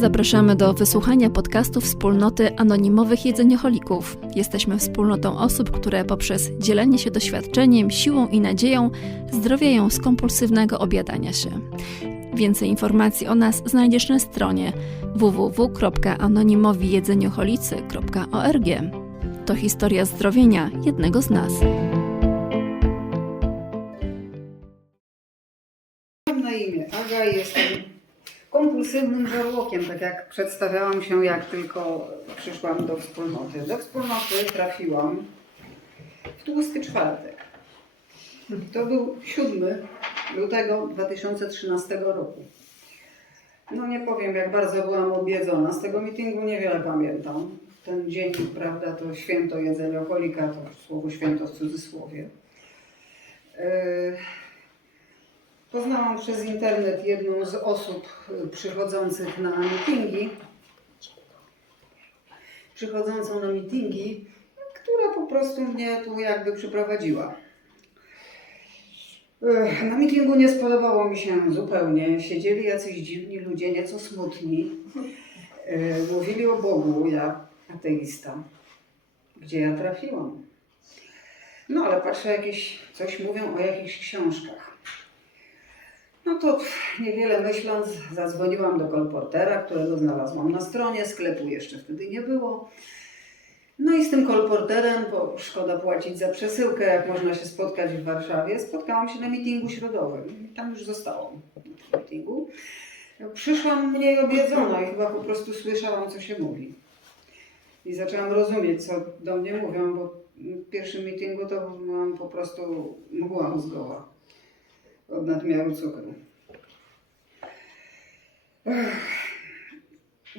Zapraszamy do wysłuchania podcastu wspólnoty anonimowych jedzenioholików. Jesteśmy wspólnotą osób, które poprzez dzielenie się doświadczeniem, siłą i nadzieją zdrowiają z kompulsywnego obiadania się. Więcej informacji o nas znajdziesz na stronie www.anonimowijedzenioholicy.org. To historia zdrowienia jednego z nas. Na imię Aga i jestem kompulsywnym żarłokiem, tak jak przedstawiałam się, jak tylko przyszłam do wspólnoty. Do wspólnoty trafiłam w tłusty czwartek. To był 7 lutego 2013 roku. No nie powiem, jak bardzo byłam obiedzona. Z tego meetingu niewiele pamiętam. Ten dzień, prawda, to święto jedzenia holika, to słowo święto w cudzysłowie. Yy, Poznałam przez internet jedną z osób y, przychodzących na mitingi, przychodzącą na mitingi, która po prostu mnie tu jakby przyprowadziła. Na mitingu nie spodobało mi się zupełnie. Siedzieli jacyś dziwni ludzie, nieco smutni. Mówili o Bogu, ja ateista. Gdzie ja trafiłam? No ale patrzę, jakieś coś mówią o jakichś książkach. No to niewiele myśląc, zadzwoniłam do kolportera, którego znalazłam na stronie, sklepu jeszcze wtedy nie było. No i z tym kolporterem, bo szkoda płacić za przesyłkę, jak można się spotkać w Warszawie, spotkałam się na mitingu środowym. Tam już zostałam na mitingu. Przyszłam mniej obiedzona i chyba po prostu słyszałam, co się mówi. I zaczęłam rozumieć, co do mnie mówią, bo w pierwszym mitingu to byłam po prostu mgła mózgowa od nadmiaru cukru.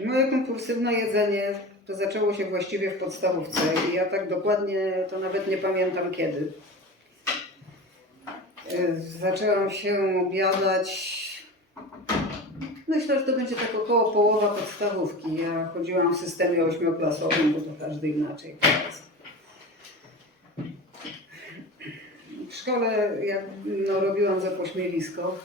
Moje kompulsywne jedzenie to zaczęło się właściwie w podstawówce i ja tak dokładnie to nawet nie pamiętam kiedy. Zaczęłam się obiadać. Myślę, że to będzie tak około połowa podstawówki. Ja chodziłam w systemie ośmioklasowym, bo to każdy inaczej teraz. W szkole ja no, robiłam za pośmiewisko.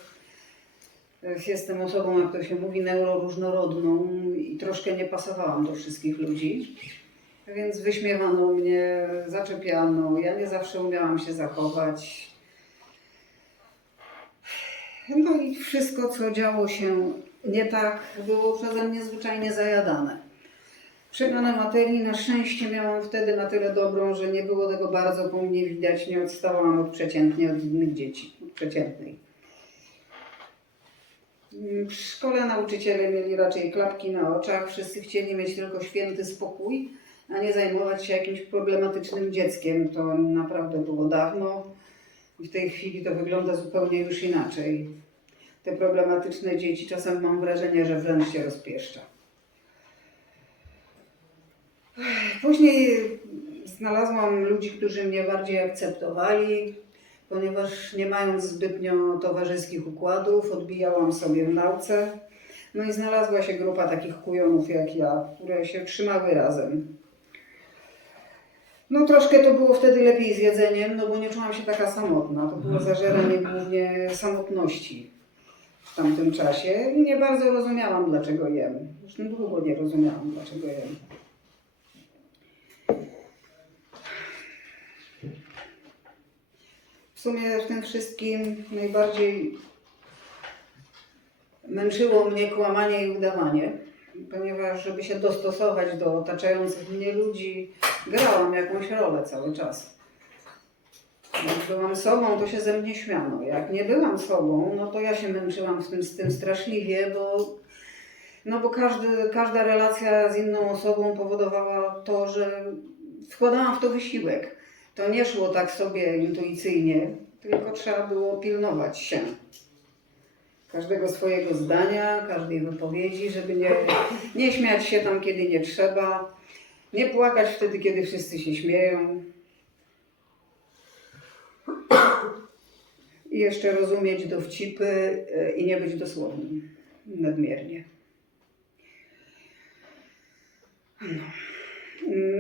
Jestem osobą, jak to się mówi, neuroróżnorodną i troszkę nie pasowałam do wszystkich ludzi. Więc wyśmiewano mnie, zaczepiano. Ja nie zawsze umiałam się zachować. No i wszystko, co działo się nie tak, było przeze mnie zwyczajnie zajadane. Przemianę materii na szczęście miałam wtedy na tyle dobrą, że nie było tego bardzo po mnie widać, nie odstałam od przeciętnie od innych dzieci, od przeciętnej. W szkole nauczyciele mieli raczej klapki na oczach, wszyscy chcieli mieć tylko święty spokój, a nie zajmować się jakimś problematycznym dzieckiem. To naprawdę było dawno i w tej chwili to wygląda zupełnie już inaczej. Te problematyczne dzieci czasem mam wrażenie, że wręcz się rozpieszcza. Później znalazłam ludzi, którzy mnie bardziej akceptowali, ponieważ nie mając zbytnio towarzyskich układów, odbijałam sobie w nauce. No i znalazła się grupa takich kujonów jak ja, które się trzymały razem. No troszkę to było wtedy lepiej z jedzeniem, no bo nie czułam się taka samotna. To było zażeranie głównie samotności w tamtym czasie i nie bardzo rozumiałam, dlaczego jem. Zresztą długo nie rozumiałam, dlaczego jem. Sumie w tym wszystkim najbardziej męczyło mnie kłamanie i udawanie, ponieważ żeby się dostosować do otaczających mnie ludzi, grałam jakąś rolę cały czas. Jak byłam sobą, to się ze mnie śmiano. Jak nie byłam sobą, no to ja się męczyłam z tym, z tym straszliwie, bo, no bo każdy, każda relacja z inną osobą powodowała to, że wkładałam w to wysiłek. To nie szło tak sobie intuicyjnie, tylko trzeba było pilnować się. Każdego swojego zdania, każdej wypowiedzi, żeby nie, nie śmiać się tam, kiedy nie trzeba, nie płakać wtedy, kiedy wszyscy się śmieją. I jeszcze rozumieć dowcipy e, i nie być dosłownym nadmiernie. No.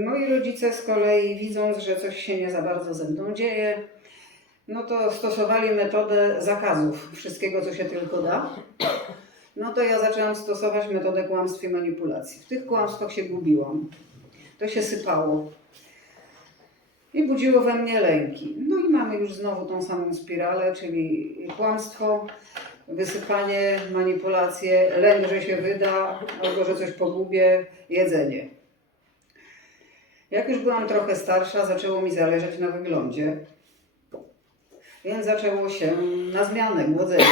Moi rodzice z kolei, widząc, że coś się nie za bardzo ze mną dzieje, no to stosowali metodę zakazów wszystkiego, co się tylko da. no to ja zaczęłam stosować metodę kłamstw i manipulacji. W tych kłamstwach się gubiłam. To się sypało. I budziło we mnie lęki. No i mamy już znowu tą samą spiralę, czyli kłamstwo, wysypanie, manipulacje, lęk, że się wyda, albo że coś pogubię, jedzenie. Jak już byłam trochę starsza, zaczęło mi zależeć na wyglądzie. Więc zaczęło się na zmianę, głodzenie.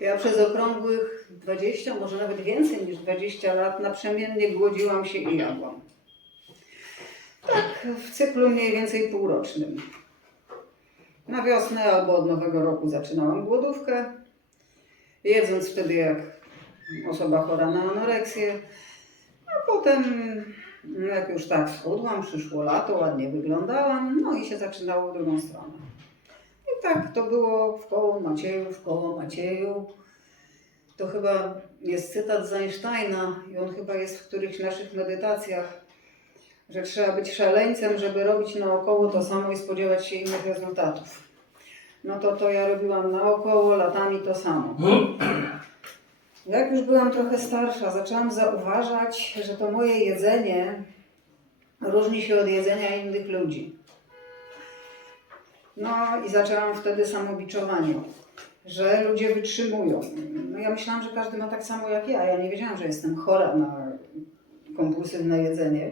Ja przez okrągłych 20, może nawet więcej niż 20 lat naprzemiennie głodziłam się i jadłam. Tak, w cyklu mniej więcej półrocznym. Na wiosnę albo od nowego roku zaczynałam głodówkę, jedząc wtedy jak osoba chora na anoreksję, a potem jak już tak schudłam, przyszło lato, ładnie wyglądałam, no i się zaczynało w drugą stronę. I tak to było w koło Macieju, w koło Macieju. To chyba jest cytat z Einsteina i on chyba jest w którychś naszych medytacjach, że trzeba być szaleńcem, żeby robić naokoło to samo i spodziewać się innych rezultatów. No to to ja robiłam naokoło, latami to samo. Jak już byłam trochę starsza, zaczęłam zauważać, że to moje jedzenie różni się od jedzenia innych ludzi. No i zaczęłam wtedy samobiczowanie, że ludzie wytrzymują. No ja myślałam, że każdy ma tak samo jak ja. Ja nie wiedziałam, że jestem chora na kompulsywne jedzenie.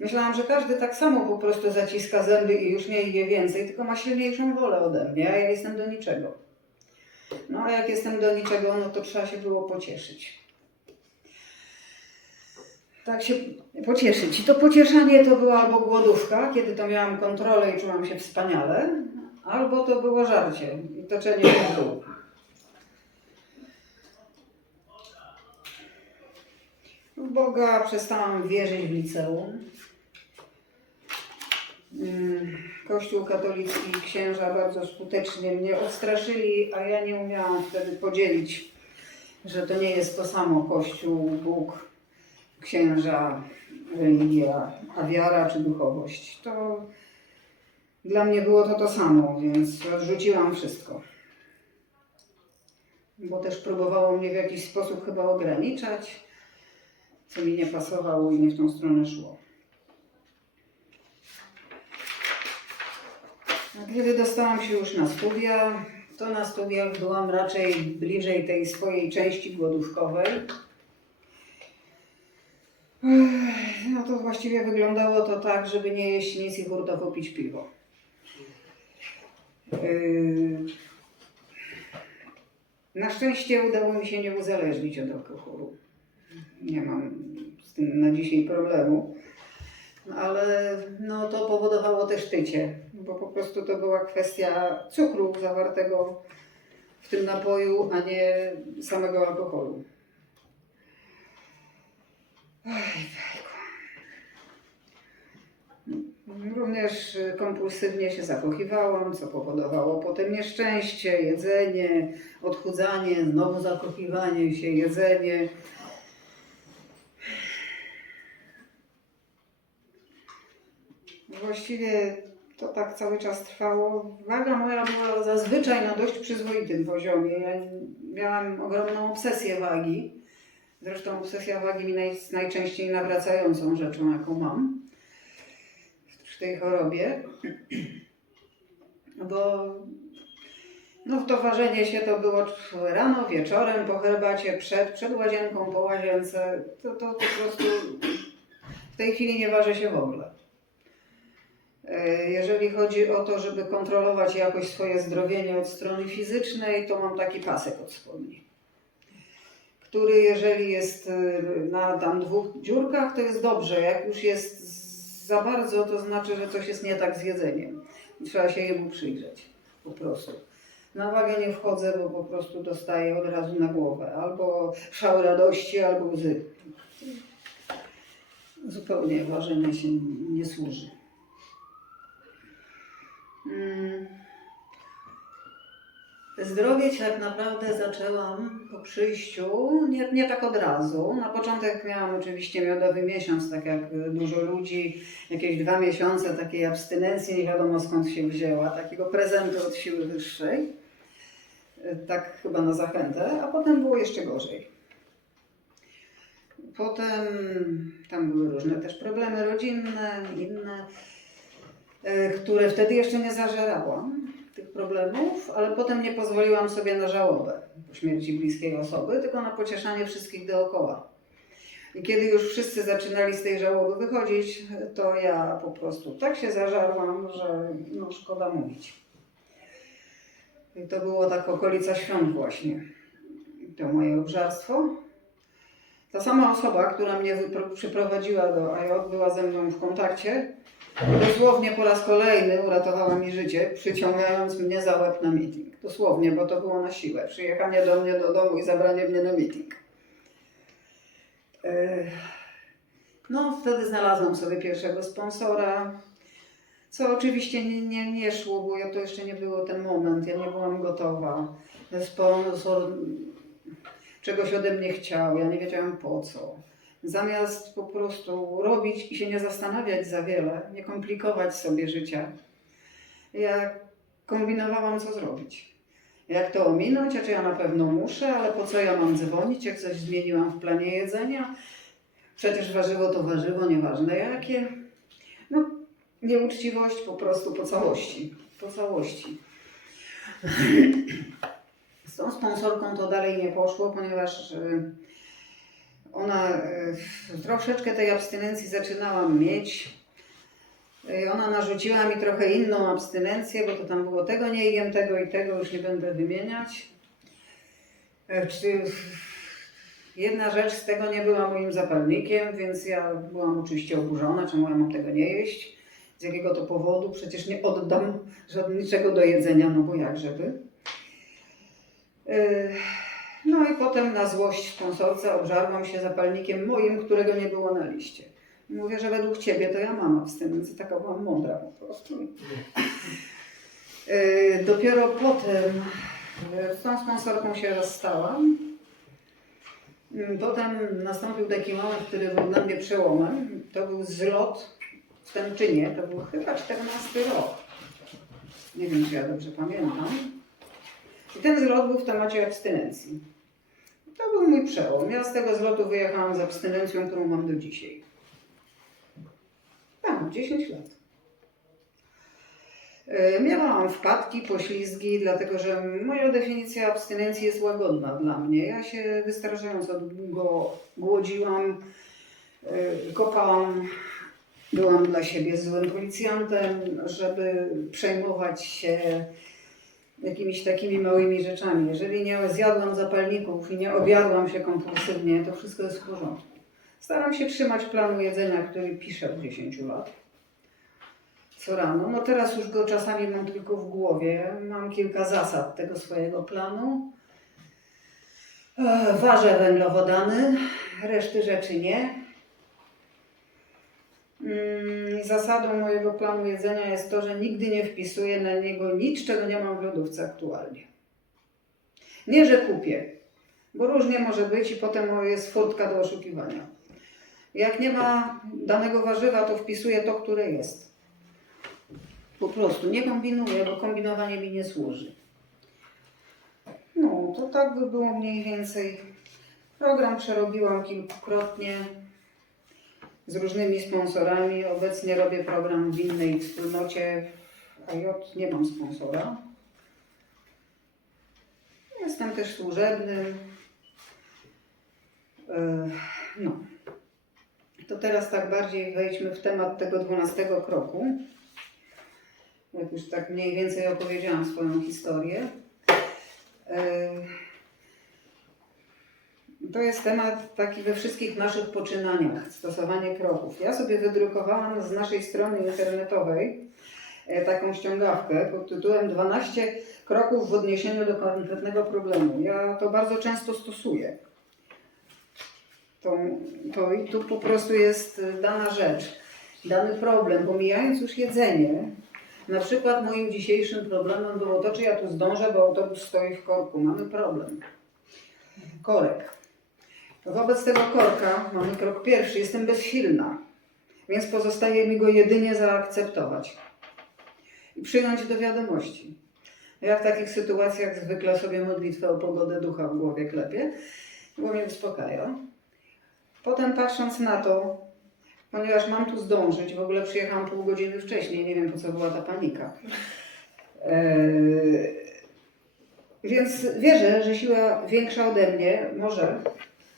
Myślałam, że każdy tak samo po prostu zaciska zęby i już nie je więcej, tylko ma silniejszą wolę ode mnie, a ja jestem do niczego. No a jak jestem do niczego, no to trzeba się było pocieszyć. Tak się pocieszyć. I to pocieszanie to była albo głodówka, kiedy to miałam kontrolę i czułam się wspaniale, albo to było żarcie i toczenie się w dół. W Boga przestałam wierzyć w liceum. Mm, Kościół katolicki i księża bardzo skutecznie mnie odstraszyli, a ja nie umiałam wtedy podzielić, że to nie jest to samo Kościół, Bóg, księża, religia, a wiara czy duchowość. To dla mnie było to to samo, więc odrzuciłam wszystko. Bo też próbowało mnie w jakiś sposób chyba ograniczać, co mi nie pasowało i nie w tą stronę szło. A Kiedy dostałam się już na studia, to na studiach byłam raczej bliżej tej swojej części głodówkowej. No to właściwie wyglądało to tak, żeby nie jeść nic i hurtowo pić piwo. Yy, Na szczęście udało mi się nie uzależnić od alkoholu. Nie mam z tym na dzisiaj problemu. Ale no, to powodowało też tycie, bo po prostu to była kwestia cukru zawartego w tym napoju, a nie samego alkoholu. Również kompulsywnie się zakochiwałam, co powodowało potem nieszczęście, jedzenie, odchudzanie, znowu zakochiwanie się, jedzenie. Właściwie to tak cały czas trwało. Waga moja była zazwyczaj na dość przyzwoitym poziomie. Ja miałam ogromną obsesję wagi. Zresztą obsesja wagi mi naj, najczęściej nawracającą rzeczą, jaką mam przy tej chorobie. Bo no, to ważenie się to było rano, wieczorem, po herbacie, przed, przed łazienką, po łazience. To, to po prostu w tej chwili nie waży się w ogóle. E, Jeżeli chodzi o to, żeby kontrolować jakoś swoje zdrowienie od strony fizycznej, to mam taki pasek od spodni, który jeżeli jest e, na tam dwóch dziurkach, to jest dobrze. Jak już jest za bardzo, to znaczy, że coś jest nie tak z jedzeniem. Trzeba się jemu przyjrzeć, po prostu. Na wagę nie wchodzę, bo po prostu dostaję od razu na głowę. Albo szał radości, albo łzy. Zupełnie ważenie się nie służy. Mm. Zdrowieć tak naprawdę zaczęłam po przyjściu, nie, nie tak od razu. Na początek miałam oczywiście miodowy miesiąc, tak jak dużo ludzi, jakieś dwa miesiące takiej abstynencji, nie wiadomo skąd się wzięła, takiego prezentu od siły wyższej. Tak chyba na zachętę, a potem było jeszcze gorzej. Potem tam były różne też problemy rodzinne, inne, które wtedy jeszcze nie zażerałam tych problemów, ale potem nie pozwoliłam sobie na żałobę po śmierci bliskiej osoby, tylko na pocieszanie wszystkich dookoła. I kiedy już wszyscy zaczynali z tej żałoby wychodzić, to ja po prostu tak się zażarłam, że no szkoda mówić. I to było tak okolica świąt właśnie. To moje obżarstwo. Ta sama osoba, która mnie przyprowadziła do AJ, była ze mną w kontakcie. Dosłownie po raz kolejny uratowała mi życie, przyciągając mnie za łeb na meeting. Dosłownie, bo to było na siłę. Przyjechanie do mnie do domu i zabranie mnie na meeting. Ech, No, wtedy znalazłam sobie pierwszego sponsora, co oczywiście nie, nie, nie szło, bo ja to jeszcze nie było ten moment, ja nie byłam gotowa. Sponsor czegoś ode mnie chciał, ja nie wiedziałam po co. Zamiast po prostu robić i się nie zastanawiać za wiele, nie komplikować sobie życia, ja kombinowałam, co zrobić. Jak to ominąć, a czy ja na pewno muszę, ale po co ja mam dzwonić, jak coś zmieniłam w planie jedzenia? Przecież warzywo to warzywo, nieważne jakie. No, nieuczciwość po prostu po całości. Po całości. Z tą sponsorką to dalej nie poszło, ponieważ y, ona y, troszeczkę tej abstynencji zaczynałam mieć. Y, Ona narzuciła mi trochę inną abstynencję, bo to tam było tego nie jem, tego i tego, już nie będę wymieniać. Czy jedna rzecz z tego nie była moim zapalnikiem, więc ja byłam oczywiście oburzona, czemu ja mam tego nie jeść. Z jakiego to powodu? Przecież nie oddam żadnego niczego do jedzenia, no bo jak żeby. No i potem na złość sponsorca obżarłam się zapalnikiem moim, którego nie było na liście. Mówię, że według Ciebie to ja mam abstynencję, taka byłam mądra po prostu. Yy, Dopiero potem yy, z tą sponsorką się rozstałam. Yy, Potem nastąpił taki moment, który był dla mnie przełomem. To był zlot w Tęczynie, to był chyba 14 rok. Nie wiem, czy ja dobrze pamiętam. I ten zlot był w temacie abstynencji. To był mój przełom. Ja z tego zlotu wyjechałam z abstynencją, którą mam do dzisiaj. Tak, 10 lat. Yy, Miałam wpadki, poślizgi, dlatego że moja definicja abstynencji jest łagodna dla mnie. Ja się wystarczająco długo głodziłam, yy, kopałam, byłam dla siebie złym policjantem, żeby przejmować się jakimiś takimi małymi rzeczami. Jeżeli nie zjadłam zapalników i nie objadłam się kompulsywnie, to wszystko jest w porządku. Staram się trzymać planu jedzenia, który piszę od 10 lat. Co rano. No teraz już go czasami mam tylko w głowie. Mam kilka zasad tego swojego planu. Ważę węglowodany, reszty rzeczy nie. Mm, Zasadą mojego planu jedzenia jest to, że nigdy nie wpisuję na niego nic, czego nie mam w lodówce aktualnie. Nie, że kupię, bo różnie może być i potem jest furtka do oszukiwania. Jak nie ma danego warzywa, to wpisuję to, które jest. Po prostu nie kombinuję, bo kombinowanie mi nie służy. No, to tak by było mniej więcej. Program przerobiłam kilkukrotnie z różnymi sponsorami. Obecnie robię program w innej wspólnocie. W AJ nie mam sponsora. Jestem też służebnym. E, No. To teraz tak bardziej wejdźmy w temat tego 12 kroku. Jak już tak mniej więcej opowiedziałam swoją historię. To jest temat taki we wszystkich naszych poczynaniach, stosowanie kroków. Ja sobie wydrukowałam z naszej strony internetowej e, taką ściągawkę pod tytułem 12 kroków w odniesieniu do konkretnego problemu. Ja to bardzo często stosuję. To, to i tu po prostu jest e, dana rzecz, dany problem. Pomijając już jedzenie, na przykład moim dzisiejszym problemem było to, czy ja tu zdążę, bo autobus stoi w korku. Mamy problem. Korek. Wobec tego korka mamy krok pierwszy. Jestem bezsilna, więc pozostaje mi go jedynie zaakceptować i przyjąć do wiadomości. Ja w takich sytuacjach zwykle sobie modlitwę o pogodę ducha w głowie klepię, bo mnie uspokaja. Potem patrząc na to, ponieważ mam tu zdążyć, w ogóle przyjechałam pół godziny wcześniej, nie wiem po co była ta panika. Eee, więc wierzę, że siła większa ode mnie może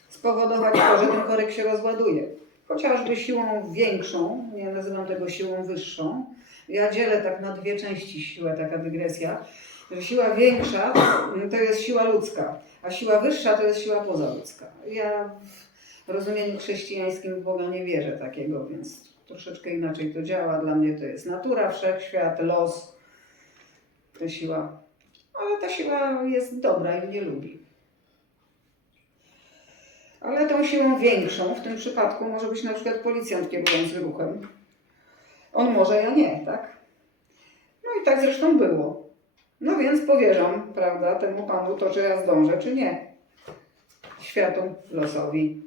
spowodować to, że ten korek się rozładuje. Chociażby siłą większą, nie nazywam tego siłą wyższą. Ja dzielę tak na dwie części siłę, taka dygresja, że siła większa to jest siła ludzka, a siła wyższa to jest siła pozaludzka. Ja w rozumieniu chrześcijańskim w Boga nie wierzę takiego, więc troszeczkę inaczej to działa. Dla mnie to jest natura, wszechświat, los, to siła. Ale ta siła jest dobra i mnie lubi. Ale tą siłą większą w tym przypadku może być na przykład policjant kierujący ruchem. On może, ja nie, tak? No i tak zresztą było. No więc powierzam, prawda, temu panu to, czy ja zdążę, czy nie. Światu, losowi.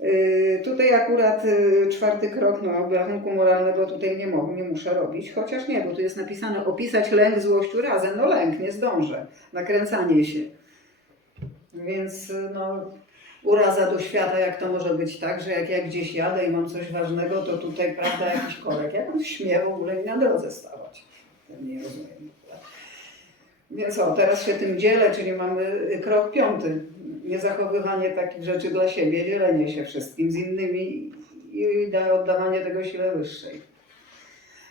Yy, tutaj akurat yy, czwarty krok, no obrachunku moralnego tutaj nie mogę, nie muszę robić, chociaż nie, bo tu jest napisane opisać lęk, złość, urazę. No lęk, nie zdążę. Nakręcanie się. Więc yy, no, uraza do świata, jak to może być tak, że jak ja gdzieś jadę i mam coś ważnego, to tutaj, prawda, jakiś korek. Jak on śmie w ogóle mi na drodze stawać? Ja nie rozumiem. Więc o, teraz się tym dzielę, czyli mamy krok piąty. Niezachowywanie takich rzeczy dla siebie, dzielenie się wszystkim z innymi i da- oddawanie tego sile wyższej.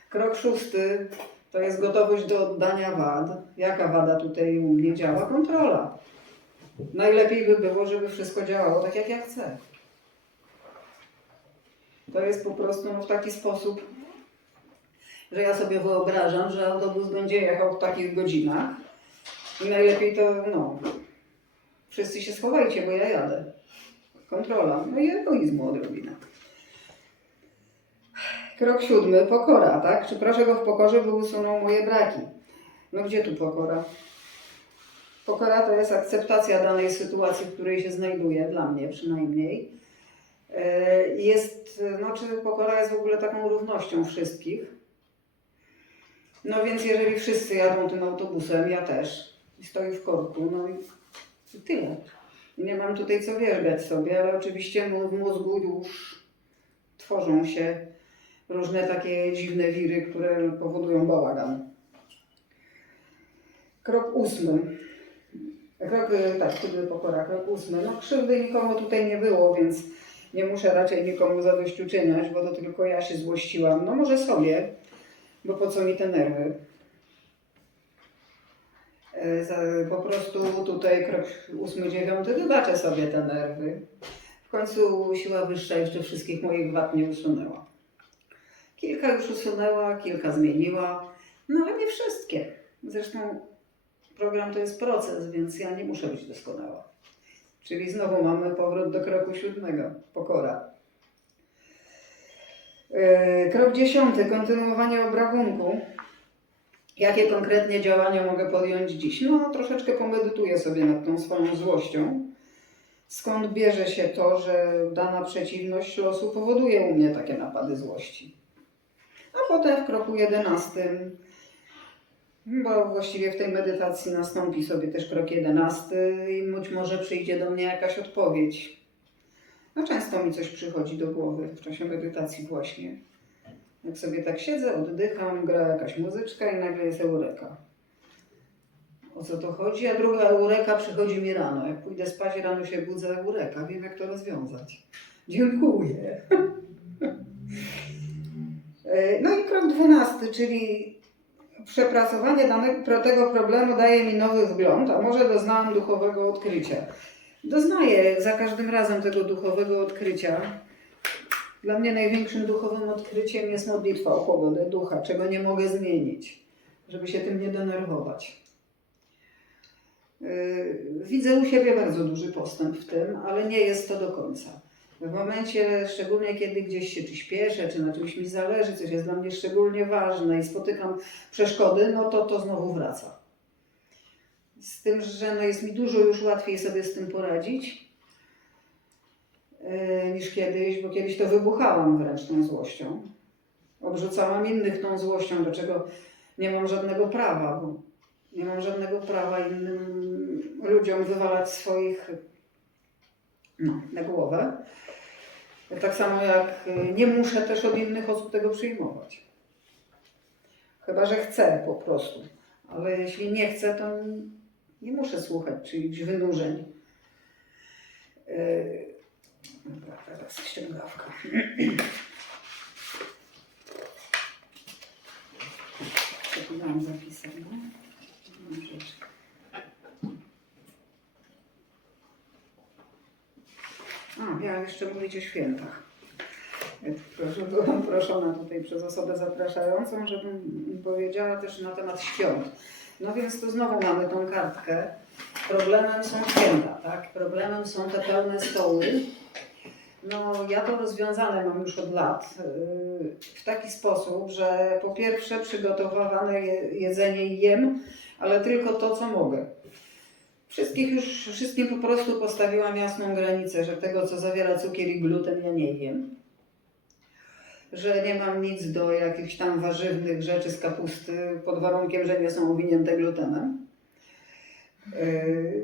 Krok szósty to jest gotowość do oddania wad. Jaka wada tutaj u mnie działa? Kontrola. Najlepiej by było, żeby wszystko działało tak, jak ja chcę. To jest po prostu no, w taki sposób, że ja sobie wyobrażam, że autobus będzie jechał w takich godzinach i najlepiej to, no, wszyscy się schowajcie, bo ja jadę. Kontrola. No i egoizmu odrobinę. Krok siódmy, pokora, tak? Czy proszę go w pokorze, by usunął moje braki? No gdzie tu pokora? Pokora to jest akceptacja danej sytuacji, w której się znajduję, dla mnie przynajmniej. E, Jest, no czy pokora jest w ogóle taką równością wszystkich. No więc jeżeli wszyscy jadą tym autobusem, ja też, i stoję w korku, no i, i tyle. Nie mam tutaj co wierzgać sobie, ale oczywiście w mózgu już tworzą się różne takie dziwne wiry, które powodują bałagan. Krok ósmy. Krok, y, tak, wtedy pokora. Krok ósmy. No krzywdy nikomu tutaj nie było, więc nie muszę raczej nikomu zadośćuczyniać, bo to tylko ja się złościłam. No może sobie, bo po co mi te nerwy? E, Po prostu tutaj krok ósmy, dziewiąty, wybaczę sobie te nerwy. W końcu siła wyższa jeszcze wszystkich moich wad nie usunęła. Kilka już usunęła, kilka zmieniła, no ale nie wszystkie. Zresztą program to jest proces, więc ja nie muszę być doskonała. Czyli znowu mamy powrót do kroku siódmego, pokora. Yy, Krok dziesiąty, kontynuowanie obrachunku. Jakie konkretnie działania mogę podjąć dziś? No, troszeczkę pomedytuję sobie nad tą swoją złością. Skąd bierze się to, że dana przeciwność losu powoduje u mnie takie napady złości? A potem w kroku jedenastym, bo właściwie w tej medytacji nastąpi sobie też krok jedenasty i być może przyjdzie do mnie jakaś odpowiedź. No często mi coś przychodzi do głowy w czasie medytacji właśnie. Jak sobie tak siedzę, oddycham, gra jakaś muzyczka i nagle jest eureka. O co to chodzi? A druga eureka przychodzi mi rano. Jak pójdę spać, rano się budzę, eureka. Wiem, jak to rozwiązać. Dziękuję. E, No i krok dwunasty, czyli przepracowanie danego, tego problemu daje mi nowy wgląd, a może doznałam duchowego odkrycia. Doznaję za każdym razem tego duchowego odkrycia. Dla mnie największym duchowym odkryciem jest modlitwa o pogodę ducha, czego nie mogę zmienić, żeby się tym nie denerwować. Yy, Widzę u siebie bardzo duży postęp w tym, ale nie jest to do końca. W momencie, szczególnie kiedy gdzieś się czy śpieszę, czy na czymś mi zależy, coś jest dla mnie szczególnie ważne i spotykam przeszkody, no to to znowu wraca. Z tym, że no jest mi dużo już łatwiej sobie z tym poradzić yy, niż kiedyś, bo kiedyś to wybuchałam wręcz tą złością. Obrzucałam innych tą złością, do czego nie mam żadnego prawa, bo nie mam żadnego prawa innym ludziom wywalać swoich no, na głowę. Tak samo jak y, nie muszę też od innych osób tego przyjmować. Chyba, że chcę po prostu. Ale jeśli nie chcę, to nie muszę słuchać czyichś wynurzeń. Yy, Dobra, teraz ściągawka. Co tu mam zapisane? Mam rzecz. A, miałam jeszcze mówić o świętach. Proszę, byłam proszona tutaj przez osobę zapraszającą, żebym powiedziała też na temat świąt. No więc to znowu mamy tą kartkę. Problemem są święta, tak? Problemem są te pełne stoły. No ja to rozwiązane mam już od lat yy, w taki sposób, że po pierwsze przygotowane je- jedzenie jem, ale tylko to, co mogę. Wszystkich już, wszystkim po prostu postawiłam jasną granicę, że tego, co zawiera cukier i gluten, ja nie jem. Że nie mam nic do jakichś tam warzywnych rzeczy z kapusty, pod warunkiem, że nie są owinięte glutenem. Yy,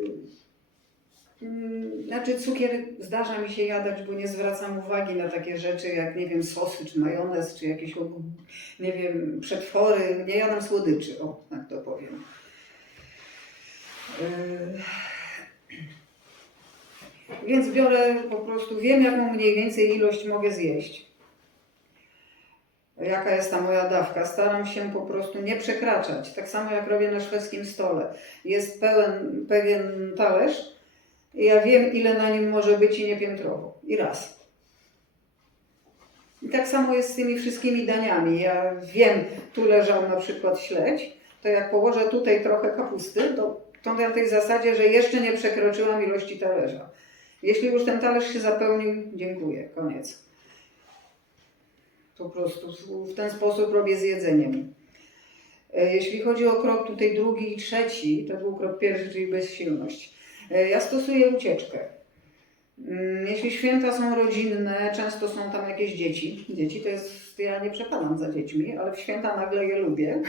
mm, Znaczy cukier zdarza mi się jadać, bo nie zwracam uwagi na takie rzeczy jak, nie wiem, sosy, czy majonez, czy jakieś, nie wiem, przetwory. Nie jadam słodyczy, o, tak to powiem. Yy, Więc biorę po prostu, wiem jaką mniej więcej ilość mogę zjeść. Jaka jest ta moja dawka. Staram się po prostu nie przekraczać. Tak samo jak robię na szwedzkim stole. Jest pełen, pewien talerz i ja wiem ile na nim może być i nie piętrowo. I raz. I tak samo jest z tymi wszystkimi daniami. Ja wiem, tu leżał na przykład śledź, to jak położę tutaj trochę kapusty, to, to na tej zasadzie, że jeszcze nie przekroczyłam ilości talerza. Jeśli już ten talerz się zapełnił, dziękuję, koniec. Po prostu w ten sposób robię z jedzeniem. E, Jeśli chodzi o krok tutaj drugi i trzeci, to był krok pierwszy, czyli bezsilność. E, Ja stosuję ucieczkę. Mm, Jeśli święta są rodzinne, często są tam jakieś dzieci. Dzieci to jest, ja nie przepadam za dziećmi, ale w święta nagle je lubię.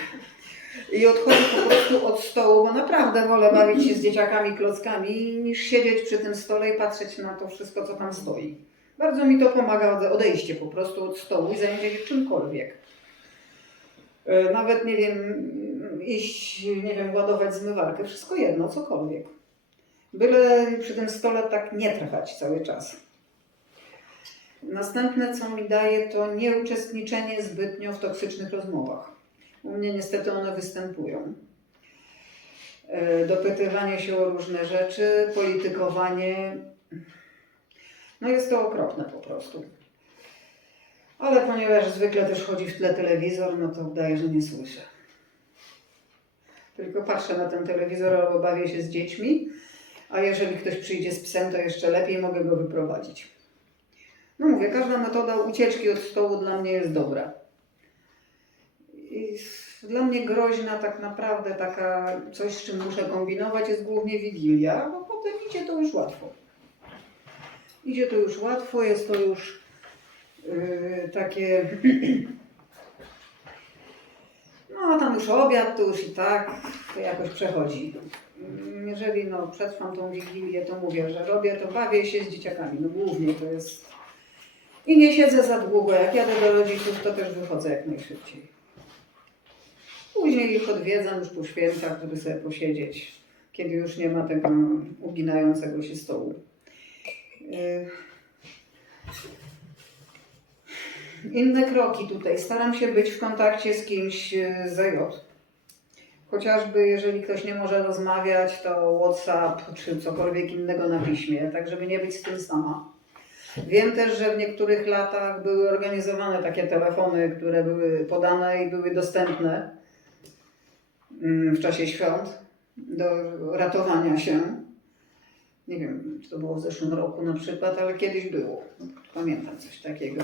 I odchodzę po prostu od stołu, bo naprawdę wolę bawić się z dzieciakami, klockami, niż siedzieć przy tym stole i patrzeć na to wszystko, co tam stoi. Bardzo mi to pomaga ode- odejście po prostu od stołu i zajęcie się czymkolwiek. E, Nawet, nie wiem, iść, nie wiem, ładować zmywarkę, wszystko jedno, cokolwiek. Byle przy tym stole tak nie trwać cały czas. Następne, co mi daje, to nieuczestniczenie zbytnio w toksycznych rozmowach. U mnie niestety one występują. E, Dopytywanie się o różne rzeczy, politykowanie. No jest to okropne po prostu. Ale ponieważ zwykle też chodzi w tle telewizor, no to udaje, że nie słyszę. Tylko patrzę na ten telewizor albo bawię się z dziećmi, a jeżeli ktoś przyjdzie z psem, to jeszcze lepiej mogę go wyprowadzić. No mówię, każda metoda ucieczki od stołu dla mnie jest dobra. Dla mnie groźna tak naprawdę taka coś, z czym muszę kombinować jest głównie Wigilia, bo potem idzie to już łatwo. Idzie to już łatwo, jest to już yy, takie no a tam już obiad, to już i tak to jakoś przechodzi. Mm, Jeżeli no, przetrwam tą Wigilię, to mówię, że robię to, bawię się z dzieciakami, no głównie to jest i nie siedzę za długo, jak jadę do rodziców, to też wychodzę jak najszybciej. Później ich odwiedzam już po świętach, żeby sobie posiedzieć, kiedy już nie ma tego uginającego się stołu. Yy. Inne kroki tutaj. Staram się być w kontakcie z kimś yy, z ZJ. Chociażby jeżeli ktoś nie może rozmawiać, to WhatsApp czy cokolwiek innego na piśmie, tak żeby nie być z tym sama. Wiem też, że w niektórych latach były organizowane takie telefony, które były podane i były dostępne w czasie świąt do ratowania się. Nie wiem, czy to było w zeszłym roku na przykład, ale kiedyś było. Pamiętam coś takiego.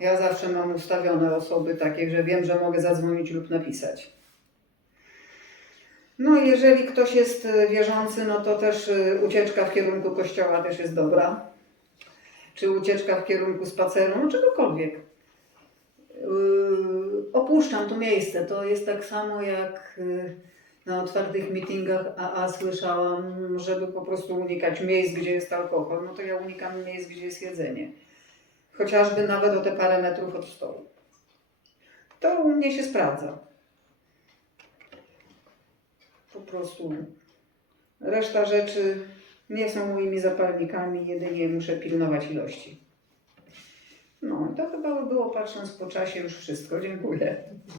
Ja zawsze mam ustawione osoby takie, że wiem, że mogę zadzwonić lub napisać. No, jeżeli ktoś jest e, wierzący, no to też e, ucieczka w kierunku kościoła też jest dobra. Czy ucieczka w kierunku spaceru, no czegokolwiek. Yy, opuszczam to miejsce. To jest tak samo jak yy, na otwartych meetingach AA słyszałam, żeby po prostu unikać miejsc, gdzie jest alkohol. No to ja unikam miejsc, gdzie jest jedzenie. Chociażby nawet o te parę metrów od stołu. To u mnie się sprawdza. Po prostu reszta rzeczy nie są moimi zapalnikami, jedynie muszę pilnować ilości. No, to chyba by było patrząc po czasie już wszystko. Dziękuję.